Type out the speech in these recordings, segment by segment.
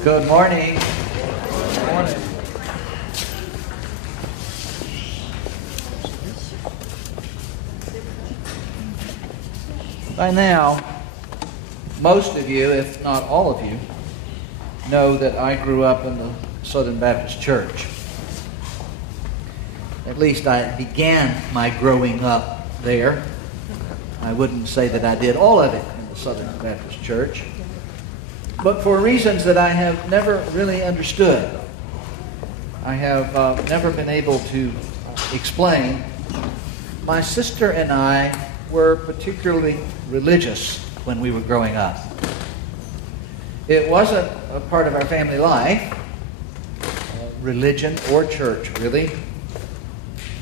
Good morning. Good morning. By now, most of you, if not all of you, know that I grew up in the Southern Baptist Church. At least I began my growing up there. I wouldn't say that I did all of it in the Southern Baptist Church, but for reasons that I have never really understood. I have never been able to explain. My sister and I were particularly religious when we were growing up. It wasn't a part of our family life, religion or church, really.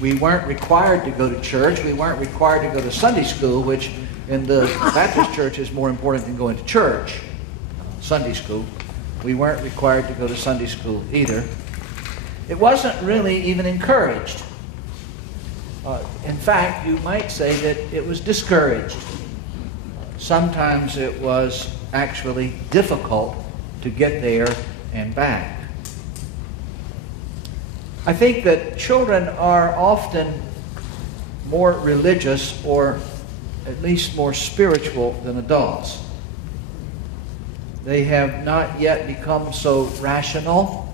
We weren't required to go to church. We weren't required to go to Sunday school, which in the Baptist church is more important than going to church. Sunday school. We weren't required to go to Sunday school either. It wasn't really even encouraged. In fact, you might say that it was discouraged. Sometimes it was actually difficult to get there and back. I think that children are often more religious or at least more spiritual than adults. They have not yet become so rational.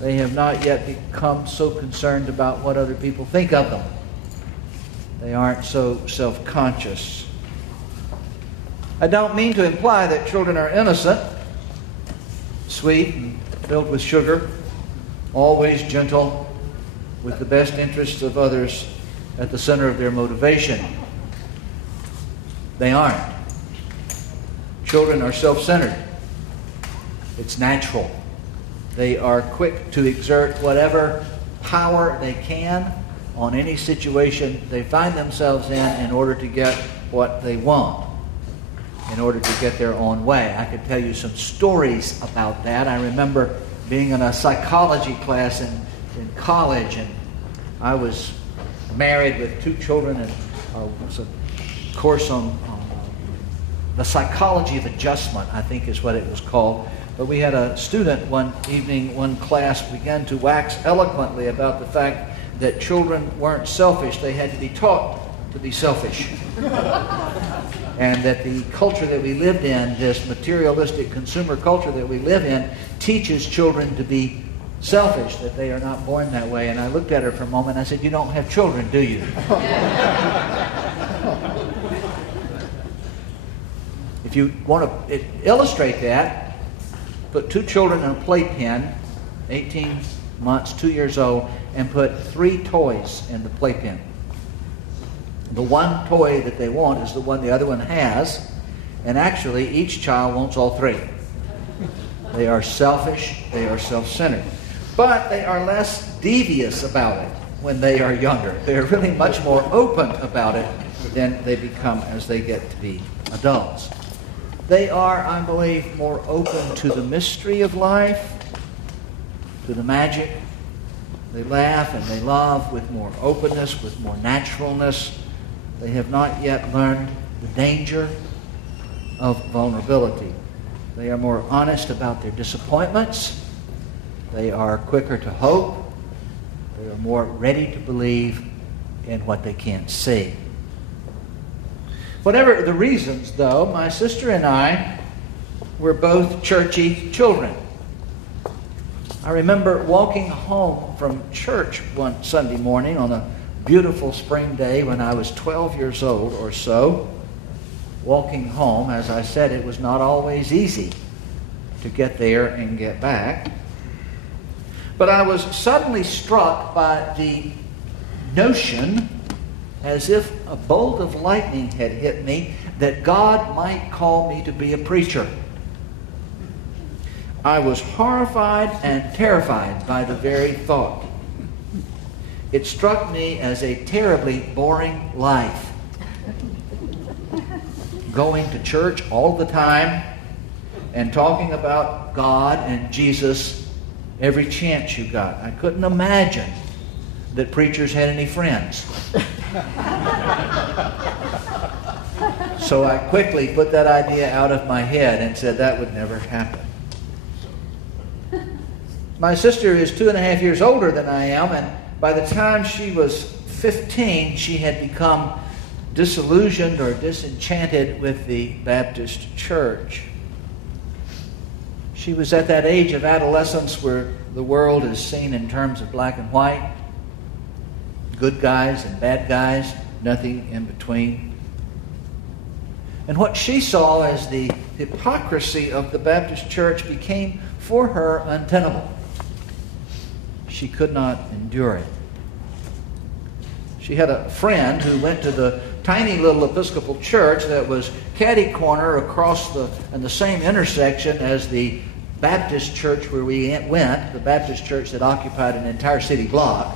They have not yet become so concerned about what other people think of them. They aren't so self-conscious. I don't mean to imply that children are innocent, sweet and filled with sugar, always gentle, with the best interests of others at the center of their motivation. They aren't. Children are self-centered. It's natural. They are quick to exert whatever power they can on any situation they find themselves in order to get what they want, in order to get their own way. I could tell you some stories about that. I remember being in a psychology class in college, and I was married with 2 children, and it was a course on the psychology of adjustment, I think is what it was called. But we had a student one evening, one class began to wax eloquently about the fact that children weren't selfish. They had to be taught to be selfish. And that the culture that we lived in, this materialistic consumer culture that we live in, teaches children to be selfish, that they are not born that way. And I looked at her for a moment and I said, "You don't have children, do you?" If you want to illustrate that, put 2 children in a playpen, 18 months, 2 years old, and put 3 toys in the playpen. The one toy that they want is the one the other one has, and actually each child wants all 3. They are selfish, they are self-centered. But they are less devious about it when they are younger. They are really much more open about it than they become as they get to be adults. They are, I believe, more open to the mystery of life, to the magic. They laugh and they love with more openness, with more naturalness. They have not yet learned the danger of vulnerability. They are more honest about their disappointments. They are quicker to hope. They are more ready to believe in what they can't see. Whatever the reasons, though, my sister and I were both churchy children. I remember walking home from church one Sunday morning on a beautiful spring day when I was 12 years old or so. Walking home, as I said, it was not always easy to get there and get back. But I was suddenly struck by the notion, as if a bolt of lightning had hit me, that God might call me to be a preacher. I was horrified and terrified by the very thought. It struck me as a terribly boring life. Going to church all the time and talking about God and Jesus every chance you got. I couldn't imagine that preachers had any friends. So I quickly put that idea out of my head and said that would never happen. My sister is 2.5 years older than I am, and by the time she was 15, she had become disillusioned or disenchanted with the Baptist church. She was at that age of adolescence where the world is seen in terms of black and white, good guys and bad guys, nothing in between. And what she saw as the hypocrisy of the Baptist church became for her untenable. She could not endure it. She had a friend who went to the tiny little Episcopal church that was catty corner across in the same intersection as the Baptist church where we went, the Baptist church that occupied an entire city block.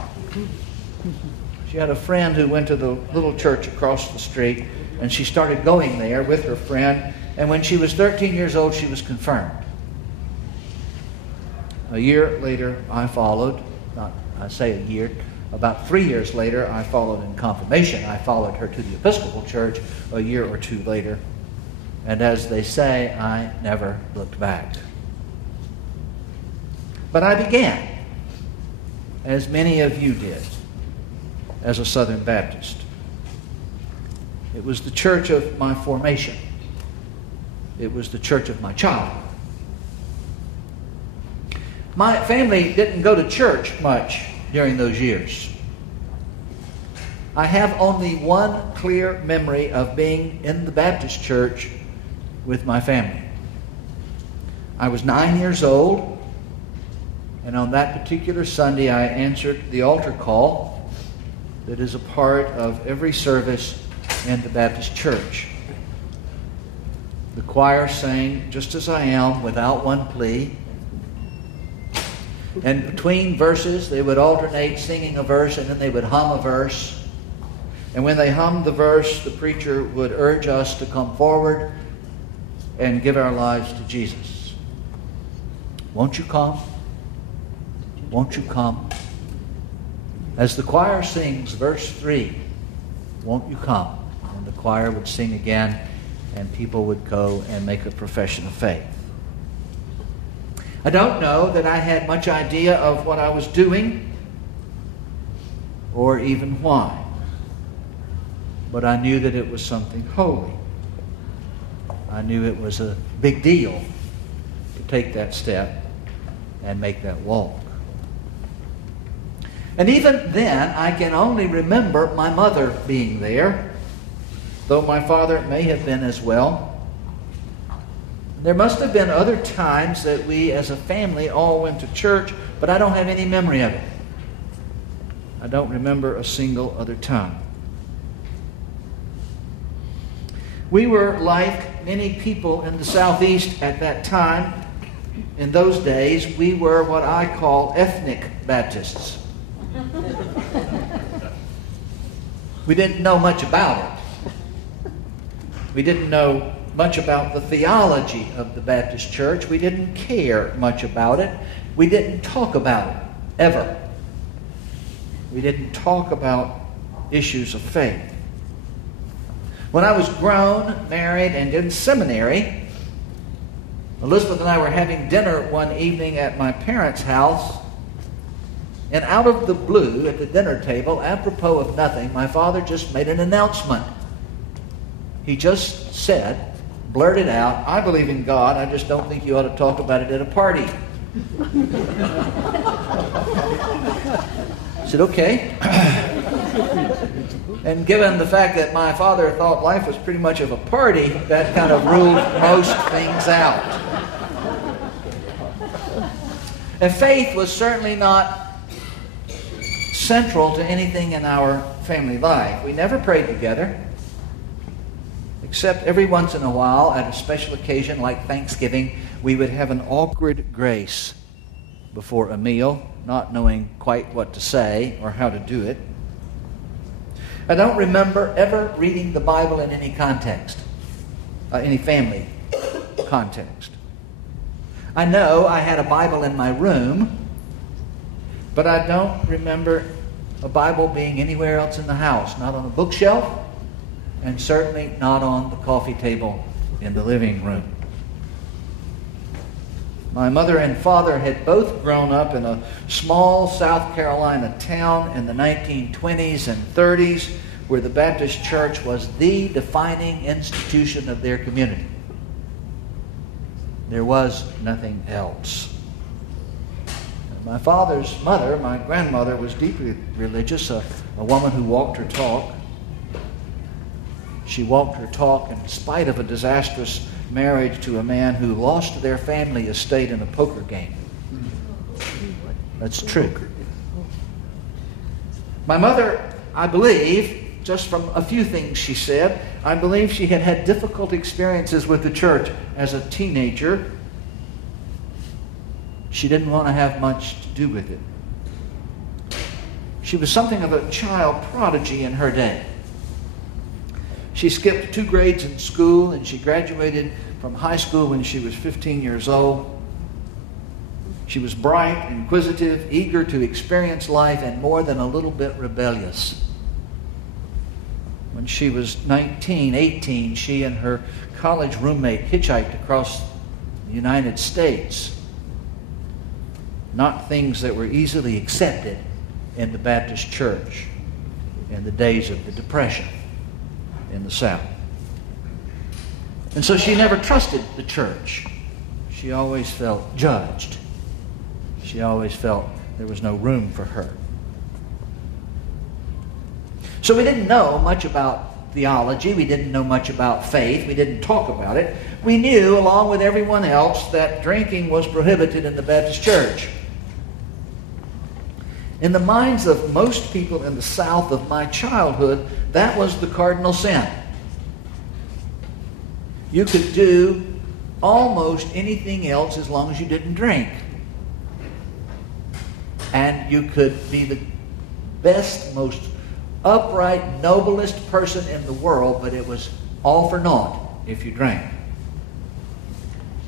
She had a friend who went to the little church across the street, and she started going there with her friend. And when she was 13 years old, she was confirmed. A year later, I followed. About 3 years later, I followed in confirmation. I followed her to the Episcopal church a year or two later. And as they say, I never looked back. But I began, as many of you did, as a Southern Baptist. It was the church of my formation. It was the church of my childhood. My family didn't go to church much during those years. I have only one clear memory of being in the Baptist church with my family. I was 9 years old, and on that particular Sunday I answered the altar call that is a part of every service in the Baptist church. The choir sang "Just As I Am" without one plea. And between verses, they would alternate singing a verse and then they would hum a verse. And when they hummed the verse, the preacher would urge us to come forward and give our lives to Jesus. Won't you come? Won't you come? As the choir sings verse 3, won't you come? And the choir would sing again, and people would go and make a profession of faith. I don't know that I had much idea of what I was doing or even why, but I knew that it was something holy. I knew it was a big deal to take that step and make that walk. And even then, I can only remember my mother being there, though my father may have been as well. There must have been other times that we as a family all went to church, but I don't have any memory of it. I don't remember a single other time. We were like many people in the Southeast at that time. In those days, we were what I call ethnic Baptists. We didn't know much about it. We didn't know much about the theology of the Baptist church. We didn't care much about it. We didn't talk about it, ever. We didn't talk about issues of faith. When I was grown, married, and in seminary, Elizabeth and I were having dinner one evening at my parents' house, and out of the blue at the dinner table, apropos of nothing, my father just made an announcement. He just said, blurted out, "I believe in God, I just don't think you ought to talk about it at a party." I said, okay. And given the fact that my father thought life was pretty much of a party, that kind of ruled most things out. And faith was certainly not central to anything in our family life. We never prayed together, except every once in a while at a special occasion like Thanksgiving, we would have an awkward grace before a meal, not knowing quite what to say or how to do it. I don't remember ever reading the Bible in any context, any family context. I know I had a Bible in my room, but I don't remember a Bible being anywhere else in the house, not on a bookshelf, and certainly not on the coffee table in the living room. My mother and father had both grown up in a small South Carolina town in the 1920s and 30s where the Baptist Church was the defining institution of their community. There was nothing else. My father's mother, my grandmother, was deeply religious, a woman who walked her talk. She walked her talk in spite of a disastrous marriage to a man who lost their family estate in a poker game. That's true. My mother, I believe, just from a few things she said, I believe she had had difficult experiences with the church as a teenager. She didn't want to have much to do with it. She was something of a child prodigy in her day. She skipped 2 grades in school, and she graduated from high school when she was 15 years old. She was bright, inquisitive, eager to experience life, and more than a little bit rebellious. When she was 18, she and her college roommate hitchhiked across the United States. Not things that were easily accepted in the Baptist church in the days of the Depression in the South. And so she never trusted the church. She always felt judged. She always felt there was no room for her. So we didn't know much about theology. We didn't know much about faith. We didn't talk about it. We knew, along with everyone else, that drinking was prohibited in the Baptist church. In the minds of most people in the South of my childhood, that was the cardinal sin. You could do almost anything else as long as you didn't drink. And you could be the best, most upright, noblest person in the world, but it was all for naught if you drank.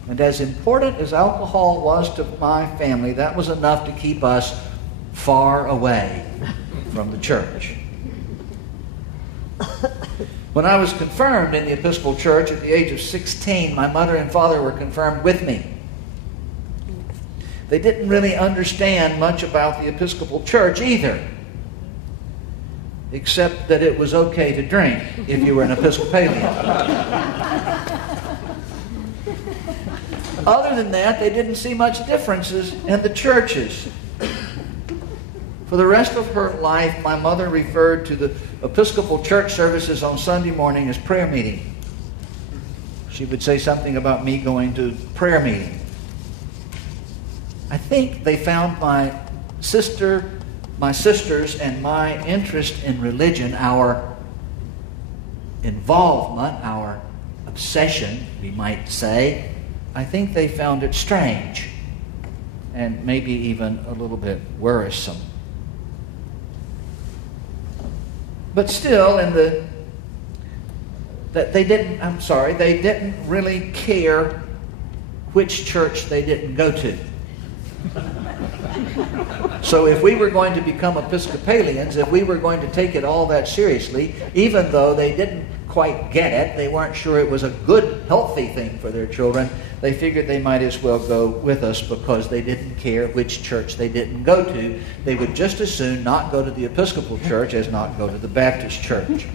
And as important as alcohol was to my family, that was enough to keep us far away from the church. When I was confirmed in the Episcopal Church at the age of 16, my mother and father were confirmed with me. They didn't really understand much about the Episcopal Church either, except that it was okay to drink if you were an Episcopalian. Other than that, they didn't see much differences in the churches. For the rest of her life, my mother referred to the Episcopal church services on Sunday morning as prayer meeting. She would say something about me going to prayer meeting. I think they found my sisters, and my interest in religion, our involvement, our obsession, we might say, I think they found it strange and maybe even a little bit worrisome. But still, they didn't really care which church they didn't go to. So if we were going to become Episcopalians, if we were going to take it all that seriously, even though they didn't quite get it, they weren't sure it was a good, healthy thing for their children, they figured they might as well go with us because they didn't care which church they didn't go to. They would just as soon not go to the Episcopal church as not go to the Baptist church.